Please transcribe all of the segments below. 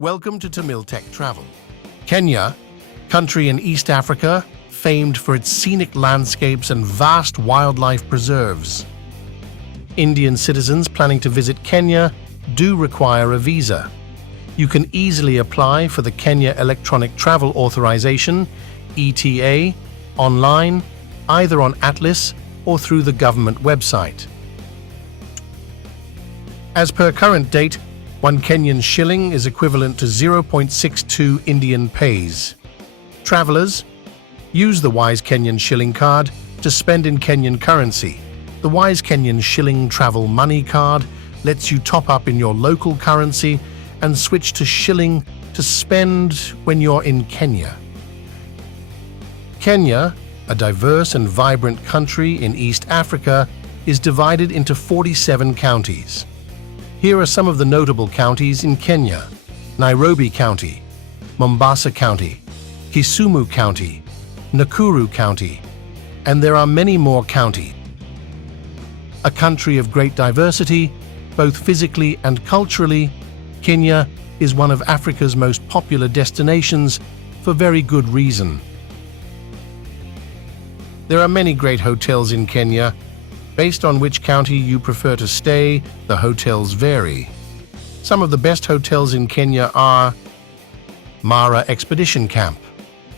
Welcome to Tamil Tech Travel. Kenya, country in East Africa, famed for its scenic landscapes and vast wildlife preserves. Indian citizens planning to visit Kenya do require a visa. You can easily apply for the Kenya Electronic Travel Authorization, ETA, online, either on Atlas or through the government website. As per current date, 1 Kenyan shilling is equivalent to 0.62 Indian paise. Travelers, use the Wise Kenyan Shilling card to spend in Kenyan currency. The Wise Kenyan Shilling Travel Money card lets you top up in your local currency and switch to shilling to spend when you're in Kenya. Kenya, a diverse and vibrant country in East Africa, is divided into 47 counties. Here are some of the notable counties in Kenya: Nairobi County, Mombasa County, Kisumu County, Nakuru County, and there are many more counties. A country of great diversity, both physically and culturally, Kenya is one of Africa's most popular destinations for very good reason. There are many great hotels in Kenya. Based on which county you prefer to stay, the hotels vary. Some of the best hotels in Kenya are Mara Expedition Camp,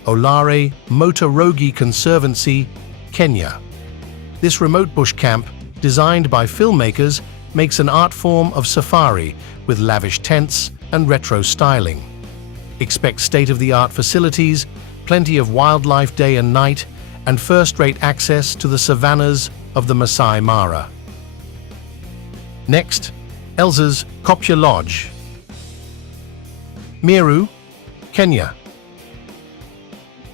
Olare Motorogi Conservancy, Kenya. This remote bush camp, designed by filmmakers, makes an art form of safari with lavish tents and retro styling. Expect state-of-the-art facilities, plenty of wildlife day and night, and first-rate access to the savannahs of the Maasai Mara. Next, Elsa's Kopje Lodge, Meru, Kenya.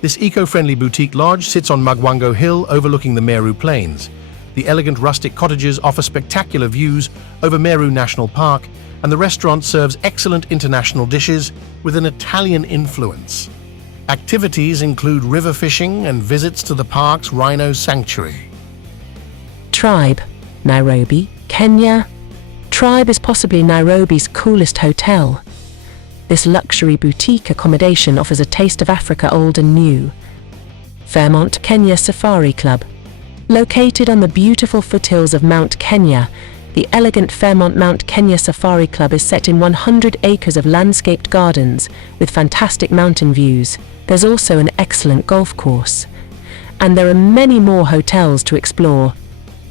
This eco-friendly boutique lodge sits on Mugwango Hill overlooking the Meru Plains. The elegant rustic cottages offer spectacular views over Meru National Park, and the restaurant serves excellent international dishes with an Italian influence. Activities include river fishing and visits to the park's rhino sanctuary. Tribe, Nairobi, Kenya. Tribe is possibly Nairobi's coolest hotel. This luxury boutique accommodation offers a taste of Africa old and new. Fairmont Kenya Safari Club. Located on the beautiful foothills of Mount Kenya, the elegant Fairmont Mount Kenya Safari Club is set in 100 acres of landscaped gardens with fantastic mountain views. There's also an excellent golf course. And there are many more hotels to explore.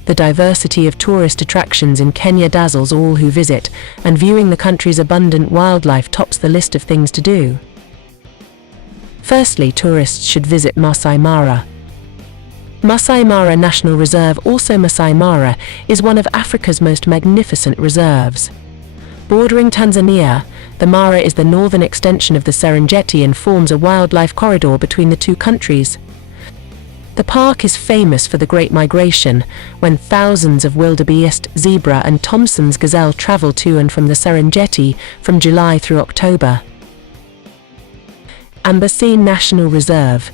The diversity of tourist attractions in Kenya dazzles all who visit, and viewing the country's abundant wildlife tops the list of things to do. Firstly, tourists should visit Maasai Mara. Maasai Mara National Reserve, also Maasai Mara, is one of Africa's most magnificent reserves. Bordering Tanzania, the Mara is the northern extension of the Serengeti and forms a wildlife corridor between the two countries. The park is famous for the Great Migration, when thousands of wildebeest, zebra and Thomson's gazelle travel to and from the Serengeti from July through October. Amboseli National Reserve.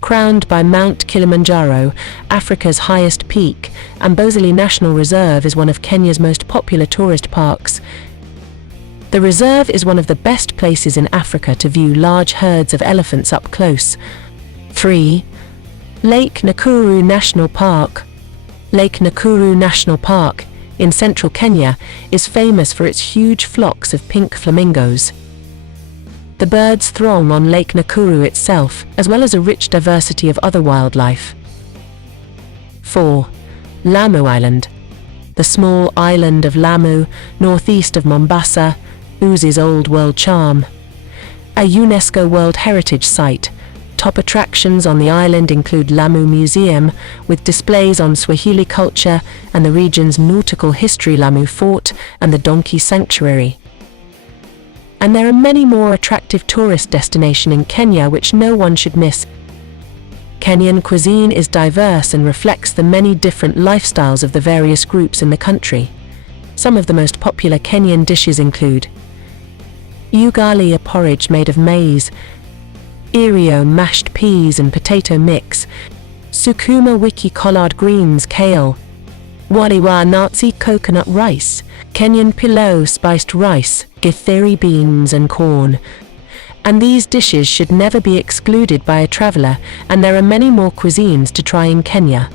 Crowned by Mount Kilimanjaro, Africa's highest peak, Amboseli National Reserve is one of Kenya's most popular tourist parks. The reserve is one of the best places in Africa to view large herds of elephants up close. 3. Lake Nakuru National Park. Lake Nakuru National Park, in central Kenya, is famous for its huge flocks of pink flamingos. The birds throng on Lake Nakuru itself, as well as a rich diversity of other wildlife. 4. Lamu Island. The small island of Lamu, northeast of Mombasa, oozes old world charm. A UNESCO World Heritage Site. Top attractions on the island include Lamu Museum, with displays on Swahili culture and the region's nautical history, Lamu Fort, and the Donkey Sanctuary. And there are many more attractive tourist destinations in Kenya which no one should miss. Kenyan cuisine is diverse and reflects the many different lifestyles of the various groups in the country. Some of the most popular Kenyan dishes include ugali, a porridge made of maize, irio, mashed peas and potato mix, sukuma wiki, collard greens, kale, wali wa nazi, coconut rice, Kenyan pilau, spiced rice, githeri beans and corn. And these dishes should never be excluded by a traveler, and there are many more cuisines to try in Kenya.